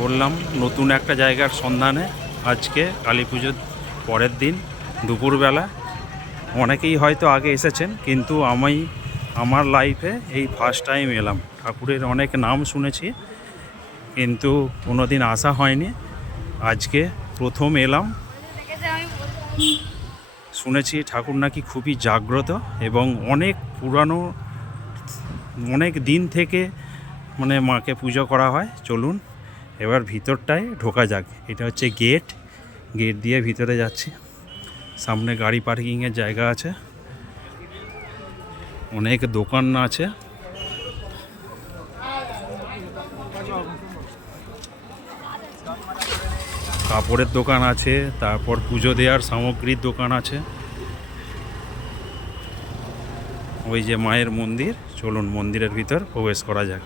বললাম নতুন একটা জায়গার সন্ধানে আজকে কালী পুজোর পরের দিন দুপুরবেলা। অনেকেই হয়তো আগে এসেছেন, কিন্তু আমার লাইফে এই ফার্স্ট টাইম এলাম। ঠাকুরের অনেক নাম শুনেছি, কিন্তু কোনো দিন আসা হয়নি। আজকে প্রথম এলাম। শুনেছি ঠাকুর নাকি খুবই জাগ্রত এবং অনেক পুরানো, অনেক দিন থেকে মাকে পুজো করা হয়। চলুন এবার ভিতরটায় ঢোকা যাক। এটা হচ্ছে গেট দিয়ে ভিতরে যাচ্ছি। সামনে গাড়ি পার্কিংয়ের জায়গা আছে, অনেক দোকান আছে। কাপড়ের দোকান আছে, তারপর পুজো দেওয়ার সামগ্রীর দোকান আছে। ওই যে মায়ের মন্দির, চলুন মন্দিরের ভিতর প্রবেশ করা যাক।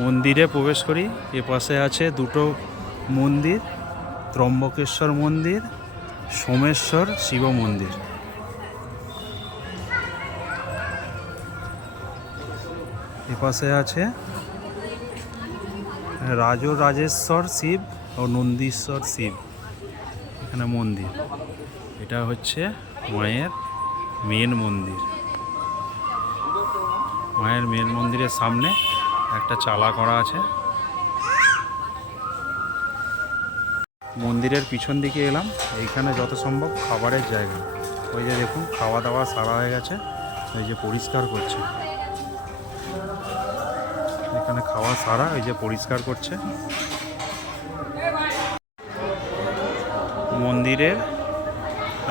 মন্দিরে প্রবেশ করি। এ পাশে আছে দুটো মন্দির, ত্রম্বকেশ্বর মন্দির, সোমেশ্বর শিব মন্দির। এ পাশে আছে রাজরাজেশ্বর শিব ও নন্দীশ্বর শিব, এখানে মন্দির। এটা হচ্ছে মায়ের মেন মন্দির। মায়ের মেন মন্দিরের সামনে একটা চালা করা আছে। মন্দিরের পিছন দিকে এলাম। এইখানে যত সম্ভব খাবারের জায়গা। ওই যে দেখুন, খাওয়া দাওয়া সারা হয়ে গেছে, ওই যে পরিষ্কার করছে। এখানে খাওয়া সারা, ওই যে পরিষ্কার করছে। মন্দিরের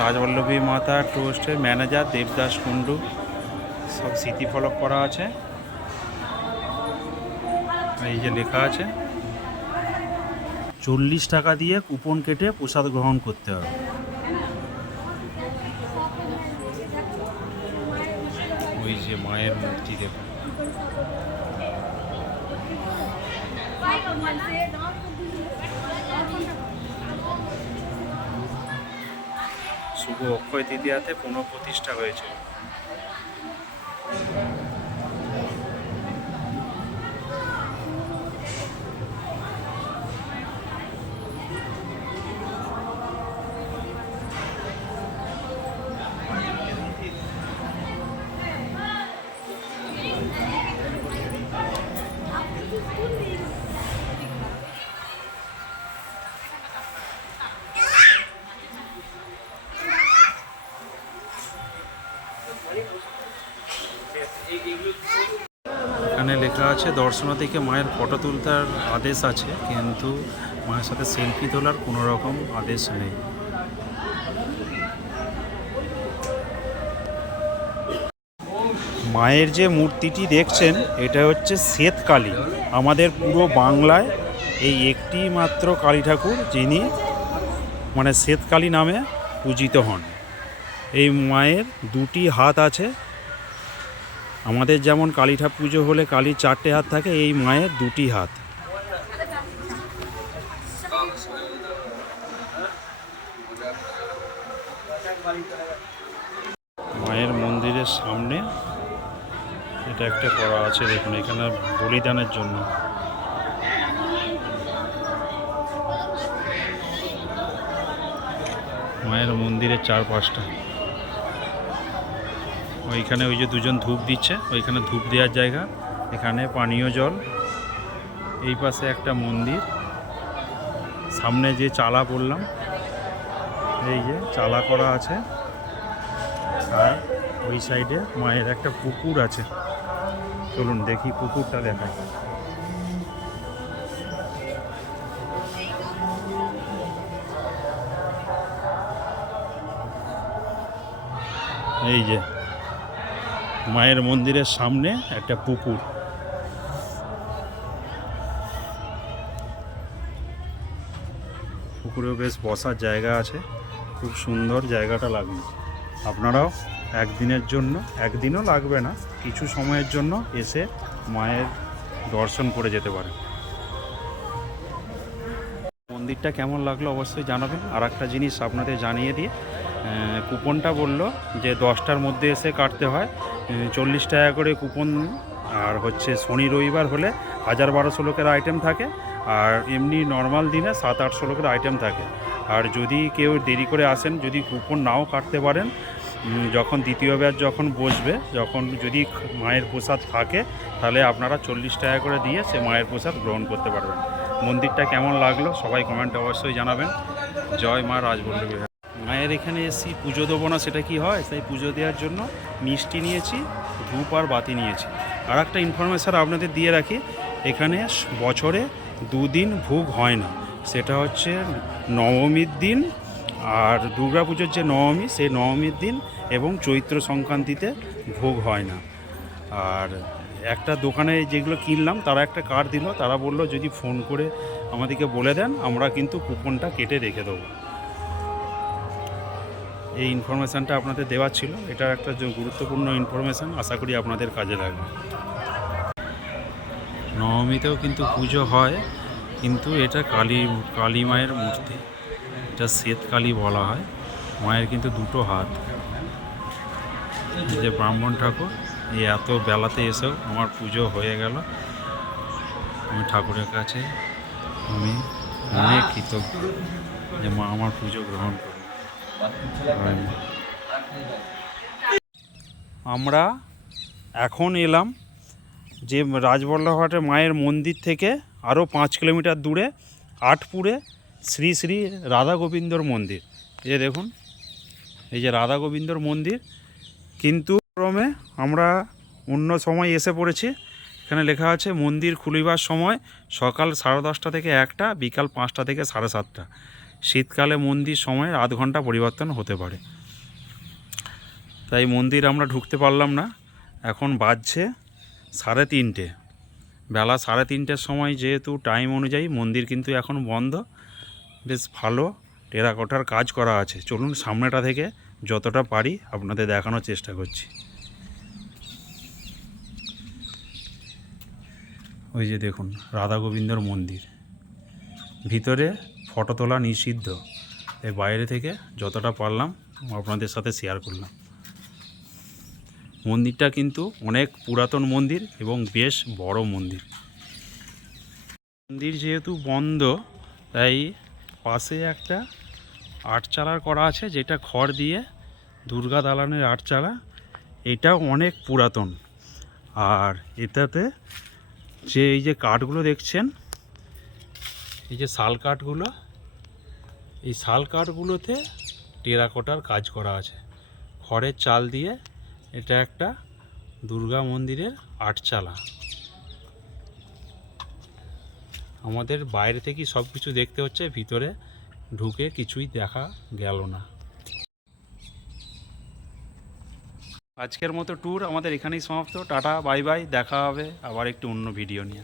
রাজবল্লভী মাতা ট্রাস্টের ম্যানেজার দেবদাস কুণ্ডু, সব স্মৃতিফলক করা আছে। এই যে লেখা আছে 40 টাকা দিয়ে কুপন কেটে প্রসাদ গ্রহণ করতে হবে। ওই যে মায়ের মূর্তি দেখুন। শুভ অক্ষয় তৃতীয়াতে পুনঃপ্রতিষ্ঠা হয়েছে। এখানে লেখা আছে দর্শনার্থীকে মায়ের ফটো তুলতে আদেশ আছে, কিন্তু মায়ের সাথে সেলফি তোলার কোনো রকম আদেশ নেই। মায়ের যে মূর্তিটি দেখছেন, এটা হচ্ছে শ্বেতকালী। আমাদের পুরো বাংলায় এই একটি মাত্র কালী ঠাকুর যিনি শ্বেতকালী নামে পূজিত হন। এই মায়ের দুটি হাত আছে। আমাদের যেমন কালী ঠাকুর পুজো হলে কালীর 4টে হাত থাকে, এই মায়ের দুটি হাত। মায়ের মন্দিরের সামনে এটা একটা করা আছে, দেখুন, এখানে বলিদানের জন্য। মায়ের মন্দিরের চারপাশটা, ওইখানে ওই যে দুজন ধূপ দিচ্ছে, ওইখানে ধূপ দেওয়ার জায়গা। এখানে পানীয় জল। এই পাশে একটা মন্দির, সামনে যে চালা বললাম, এই যে চালা করা আছে। আর ওই সাইডে মায়ের একটা পুকুর আছে। চলুন দেখি, পুকুরটা দেখাই। এই যে মায়ের মন্দিরের সামনে একটা পুকুর। পুকুরেও বেশ বসার জায়গা আছে, খুব সুন্দর জায়গাটা লাগবে। আপনারাও একদিনের জন্য, একদিনও লাগবে না, কিছু সময়ের জন্য এসে মায়ের দর্শন করে যেতে পারেন। মন্দিরটা কেমন লাগলো অবশ্যই জানাবেন। আর একটা জিনিস আপনাদের জানিয়ে দিয়ে, কুপনটা বললো যে 10টার মধ্যে এসে কাটতে হয়, 40 টাকা করে কুপন। আর হচ্ছে শনি রবিবার হলে 1000-1200 লোকের আইটেম থাকে, আর এমনি নর্মাল দিনে 700-800 লোকের আইটেম থাকে। আর যদি কেউ দেরি করে আসেন, যদি কুপন নাও কাটতে পারেন, যখন দ্বিতীয় ব্যাচ যখন বসবে, যখন যদি মায়ের প্রসাদ থাকে, তাহলে আপনারা 40 টাকা করে দিয়ে সে মায়ের প্রসাদ গ্রহণ করতে পারবেন। মন্দিরটা কেমন লাগলো সবাই কমেন্টে অবশ্যই জানাবেন। জয় মা রাজবল্লভী। মায়ের এখানে এসেছি, পুজো দেবো না সেটা কি হয়, তাই পুজো দেওয়ার জন্য মিষ্টি নিয়েছি, ধূপ আর বাতি নিয়েছি। আর একটা ইনফরমেশান আপনাদের দিয়ে রাখি, এখানে বছরে 2 দিন ভোগ হয় না, সেটা হচ্ছে নবমীর দিন আর দুর্গাপুজোর যে নবমী, সেই নবমীর দিন এবং চৈত্র সংক্রান্তিতে ভোগ হয় না। আর একটা দোকানে যেগুলো কিনলাম তারা একটা কার্ড দিল, তারা বলল যদি ফোন করে আমাদেরকে বলে দেন আমরা কিন্তু কুপনটা কেটে রেখে দেবো। এই ইনফরমেশানটা আপনাদের দেওয়ার ছিল, এটা একটা গুরুত্বপূর্ণ ইনফরমেশান, আশা করি আপনাদের কাজে লাগবে। নবমীতেও কিন্তু পুজো হয়, কিন্তু এটা কালী মায়ের মূর্তি, এটা শ্বেতকালী বলা হয়। মায়ের কিন্তু 2টো হাত। এই যে ব্রাহ্মণ ঠাকুর, এই এত বেলাতে এসেও আমার পুজো হয়ে গেল। আমি ঠাকুরের কাছে আমি অনেক কৃতজ্ঞ যে মা আমার পুজো গ্রহণ করল। আমরা এখন এলাম যে রাজবল্লভহাটের মায়ের মন্দির থেকে আরও 5 কিলোমিটার দূরে আটপুরে শ্রী শ্রী রাধা গোবিন্দর মন্দির। এই যে দেখুন, এই যে রাধা গোবিন্দর মন্দির। কিন্তু ক্রমে আমরা অন্য সময় এসে পড়েছি। এখানে লেখা আছে মন্দির খুলিবার সময় সকাল 10:30 থেকে 1টা, বিকাল 5টা থেকে 7:30। শীতকালে মন্দির সময়ের আধ ঘন্টা পরিবর্তন হতে পারে, তাই মন্দির আমরা ঢুকতে পারলাম না। এখন বাজছে 3:30, বেলা 3:30টার সময়, যেহেতু টাইম অনুযায়ী মন্দির কিন্তু এখন বন্ধ। বেশ ভালো টেরাকোটার কাজ করা আছে। চলুন সামনেটা থেকে যতটা পারি আপনাদের দেখানোর চেষ্টা করছি। ওই যে দেখুন রাধা গোবিন্দর মন্দির, ভিতরে ফটো তোলা নিষিদ্ধ, এই বাইরে থেকে যতটা পারলাম আপনাদের সাথে শেয়ার করলাম। মন্দিরটা কিন্তু অনেক পুরাতন মন্দির এবং বেশ বড় মন্দির। মন্দির যেহেতু বন্ধ, তাই পাশে একটা আটচালার করা আছে, যেটা খড় দিয়ে, দুর্গা দালানের আটচালা। এটাও অনেক পুরাতন। আর এটাতে যে এই যে কাঠগুলো দেখছেন, এই যে শাল কাঠগুলো, এই শাল কাঠগুলোতে টেরাকোটার কাজ করা আছে খড়ের চাল দিয়ে। এটা একটা দুর্গা মন্দিরের আটচালা। আমাদের বাইরে থেকেই সব কিছু দেখতে হচ্ছে, ভিতরে ঢুকে কিছুই দেখা গেল না। আজকের মতো ট্যুর আমাদের এখানেই সমাপ্ত। টাটা, বাই বাই, দেখা হবে আবার একটু অন্য ভিডিও নিয়ে।